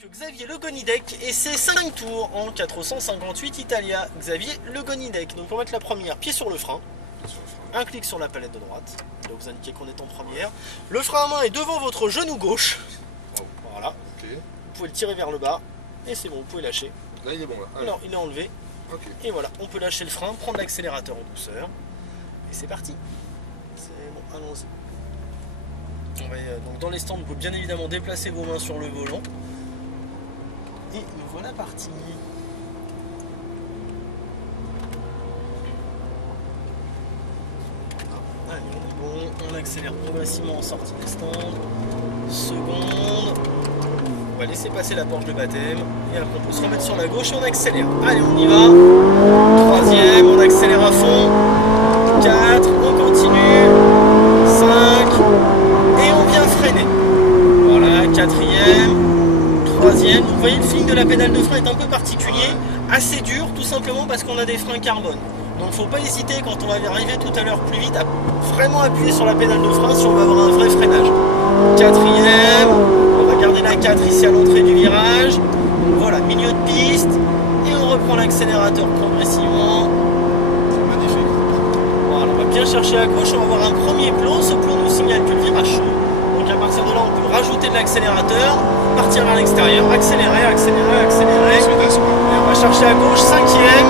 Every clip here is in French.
Donc Xavier Le Gonidec et ses 5 tours en 458 Italia. Xavier Le Gonidec. Donc pour mettre la première, pied sur le frein. Un clic sur la palette de droite. Donc vous indiquez qu'on est en première. Le frein à main est devant votre genou gauche. Voilà. Okay. Vous pouvez le tirer vers le bas. Et c'est bon, vous pouvez lâcher. Là il est bon là. Alors il est enlevé. Okay. Et voilà, on peut lâcher le frein, prendre l'accélérateur en douceur. Et c'est parti. C'est bon, allons-y. Donc dans les stands, vous pouvez bien évidemment déplacer vos mains sur le volant. Et nous voilà partis. Allez, on est bon, on accélère progressivement en sortie des stands. Seconde. On va laisser passer la porte de baptême. Et après on peut se remettre sur la gauche et on accélère. Allez, on y va. Troisième, on accélère à fond. 4, on continue. 5. Et on vient freiner. Voilà, quatrième. Troisième, vous voyez le feeling de la pédale de frein est un peu particulier, assez dur, tout simplement parce qu'on a des freins carbone. Donc il ne faut pas hésiter quand on va y arriver tout à l'heure plus vite à vraiment appuyer sur la pédale de frein si on veut avoir un vrai freinage. Quatrième, on va garder la 4 ici à l'entrée du virage. Donc voilà, milieu de piste, et on reprend l'accélérateur progressivement. C'est magnifique. Voilà, on va bien chercher à gauche, on va avoir un premier plot, ce plot nous signale que le virage chaud. Donc à partir de là, on peut rajouter de l'accélérateur, partir vers l'extérieur, accélérer, accélérer, accélérer. Et on va chercher à gauche, cinquième.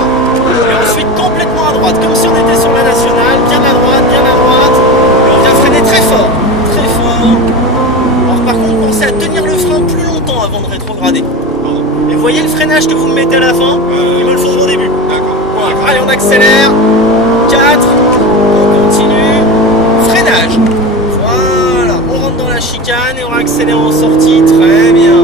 Et ensuite complètement à droite, comme si on était sur la nationale, bien à droite, bien à droite. Et on vient freiner très fort, très fort. Alors par contre, pensez à tenir le frein plus longtemps avant de rétrograder. Et vous voyez le freinage que vous me mettez à la fin, il me le faut au début. D'accord. Voilà. Allez, on accélère. 4, on continue. Freinage. On rentre dans la chicane et on accélère en sortie, très bien.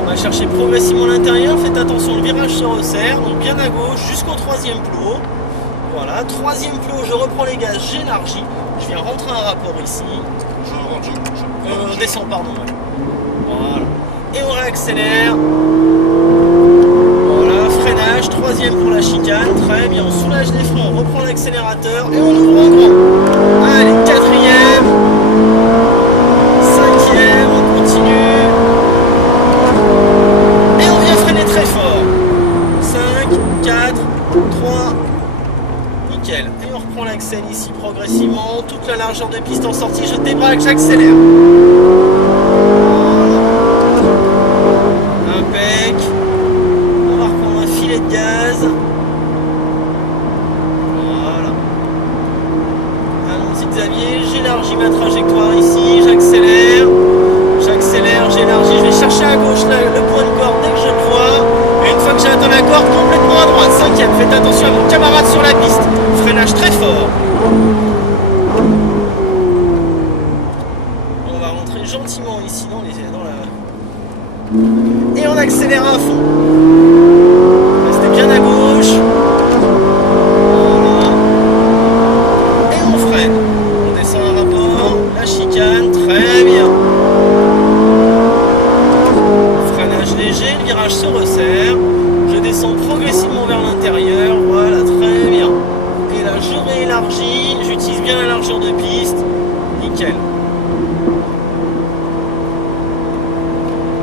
On va chercher progressivement l'intérieur, faites attention, le virage se resserre, donc bien à gauche jusqu'au troisième plot. Voilà, troisième plot, je reprends les gaz, j'élargis, je viens rentrer un rapport ici. Je descends, pardon. Ouais. Voilà. Et on réaccélère. Voilà, freinage, troisième pour la chicane, très bien, on soulage les freins, on reprend l'accélérateur et on ouvre en grand. Allez, quatrième, cinquième, on continue. Et on vient freiner très fort. 5, 4, 3, nickel. Et on reprend l'accel ici progressivement, toute la largeur de piste en sortie, je débraque, j'accélère. Impec. On va reprendre un filet de gaz. Voilà. Allons-y Xavier, j'élargis ma trajectoire ici, j'accélère, j'élargis, je vais chercher à gauche le point de corde dès que je le vois. Et une fois que j'ai atteint la corde, complètement à droite, cinquième, faites attention à mon camarade sur la piste. Freinage très fort. On va rentrer gentiment ici dans la... Et on accélère à fond. Restez bien à gauche. Voilà. Et on freine. On descend un rapport. La chicane. Très bien. Freinage léger. Le virage se resserre. Je descends progressivement vers l'intérieur. Voilà, très bien. Et là, je réélargis. J'utilise bien la largeur de piste. Nickel.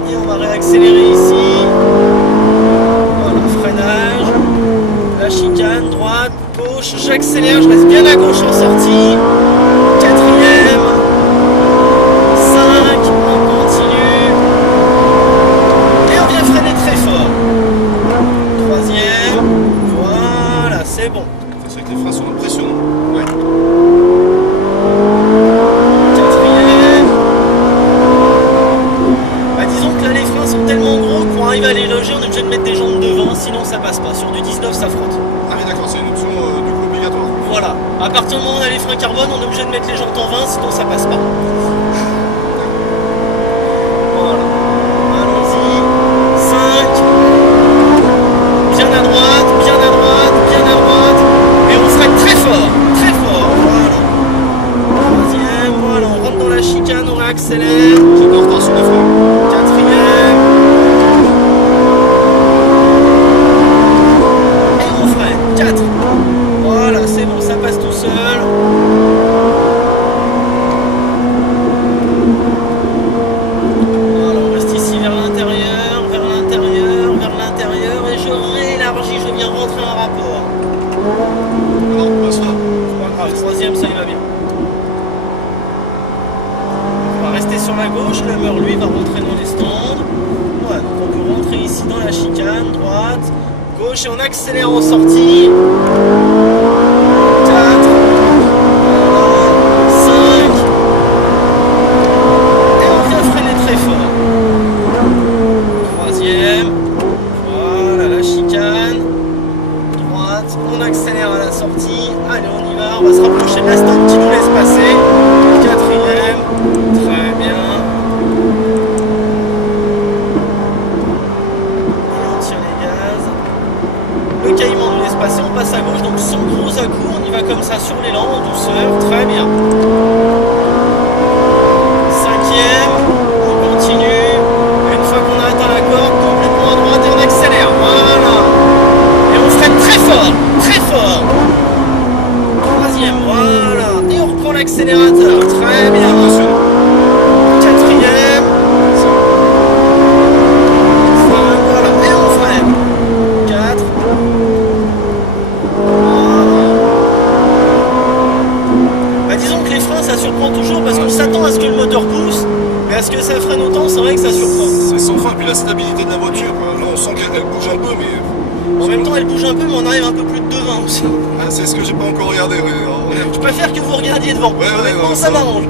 Et on va réaccélérer ici. Voilà, freinage. La chicane, droite, gauche. J'accélère, je reste bien à gauche en sortie. Quatrième. 5. On continue. Et on vient freiner très fort. Troisième. Voilà, c'est bon. C'est vrai que les freins sont impressionnants. Ouais. Tellement gros pour arriver à les loger, on est obligé de mettre des jantes devant, sinon ça passe pas. Sur du 19, ça frotte. Ah oui d'accord, c'est une option du coup obligatoire. Voilà. À partir du moment où on a les freins carbone, on est obligé de mettre les jantes en 20, sinon ça passe pas. Voilà. Allons-y. 5. Bien à droite, bien à droite, bien à droite. Et on freine très fort. Très fort. Voilà. Troisième, voilà, on rentre dans la chicane, on réaccélère. J'ai de retard sur les freins. Quatrième. Et on freine. 4. Voilà, c'est bon, ça passe tout seul. Voilà. gauche, l'Hammer lui va rentrer dans les stands. Voilà, donc on peut rentrer ici dans la chicane, droite, gauche et on accélère en sortie. 4, 5 et on vient freiner très fort. Troisième, voilà la chicane, droite, on accélère à la sortie, allez on y va, on va se rapprocher de la stand qui nous laisse passer. Quatrième, très bien. Et on tire les gaz. Le caïman nous laisse passer, on passe à gauche, donc sans gros à-coups, on y va comme ça sur l'élan, en douceur, très bien. Cinquième, on continue, et une fois qu'on a atteint la corde, complètement à droite et on accélère, voilà. Et on freine très fort, très fort. Troisième, voilà, et on reprend l'accélérateur, très bien. Quatrième, voilà, et on freine. 4. Bah, disons que les freins ça surprend toujours parce qu'on s'attend à ce que le moteur pousse, mais à ce que ça freine autant, c'est vrai que ça surprend. C'est sans fin, et puis la stabilité de la voiture, quoi. Là on sent qu'elle bouge un peu, mais... En même temps elle bouge un peu, mais on arrive un peu plus de devant aussi. Ah, c'est ce que j'ai pas encore regardé, ouais. Je préfère que vous regardiez devant, honnêtement ouais, ça m'arrange.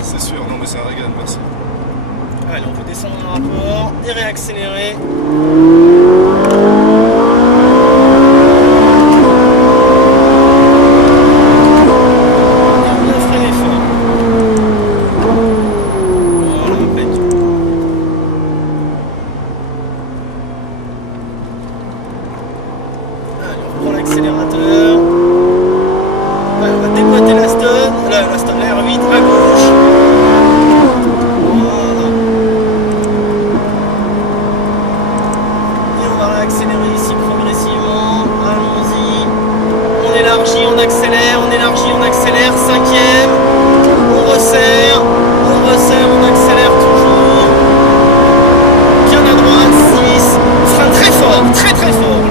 C'est sûr, non mais c'est un régal, merci. Allez, on peut descendre un rapport et réaccélérer. L'accélérateur. On va déboîter la stone. Là, la stone R8 à gauche. Voilà. Et on va réaccélérer ici progressivement. Allons-y. On élargit, on accélère, on élargit, on accélère. Cinquième. On resserre, on accélère toujours. Bien à droite. 6. Frein très fort, très très fort.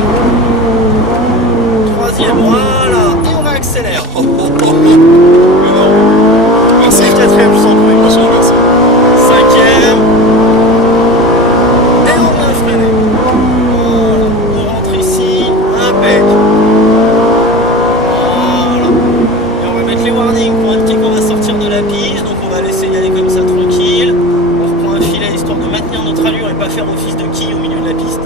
Voilà, et on réaccélère. Merci. Quatrième, je sens que merci. Cinquième. Et on vient freiner. Voilà, on rentre ici. Impec. Voilà. Et on va mettre les warnings pour indiquer qu'on va sortir de la piste. Donc on va laisser y aller comme ça tranquille. On reprend un filet histoire de maintenir notre allure et pas faire office de quille au milieu de la piste.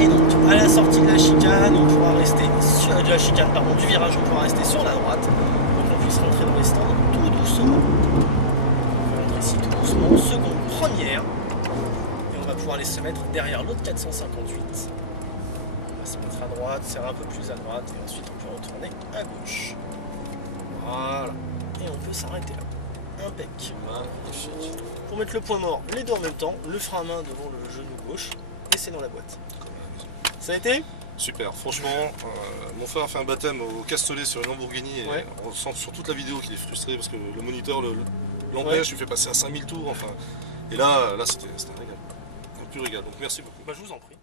Et donc à la sortie de la chicane, on pourra rester sur de la chicane, pardon, du virage, on pourra rester sur la droite, donc on puisse rentrer dans les stands tout doucement. On va rentrer ici tout doucement, seconde, première, et on va pouvoir aller se mettre derrière l'autre 458. On va se mettre à droite, serrer un peu plus à droite, et ensuite on peut retourner à gauche. Voilà, et on peut s'arrêter là. Impec. Pour mettre le point mort, les deux en même temps, le frein à main devant le genou gauche, et c'est dans la boîte. Ça a été? Super, franchement, mon frère a fait un baptême au Castellet sur une Lamborghini et on sent sur toute la vidéo qu'il est frustré parce que le moniteur l'empêche, lui fait passer à 5000 tours, enfin. Et là c'était un régal, un pur régal, donc merci beaucoup. Bah, je vous en prie.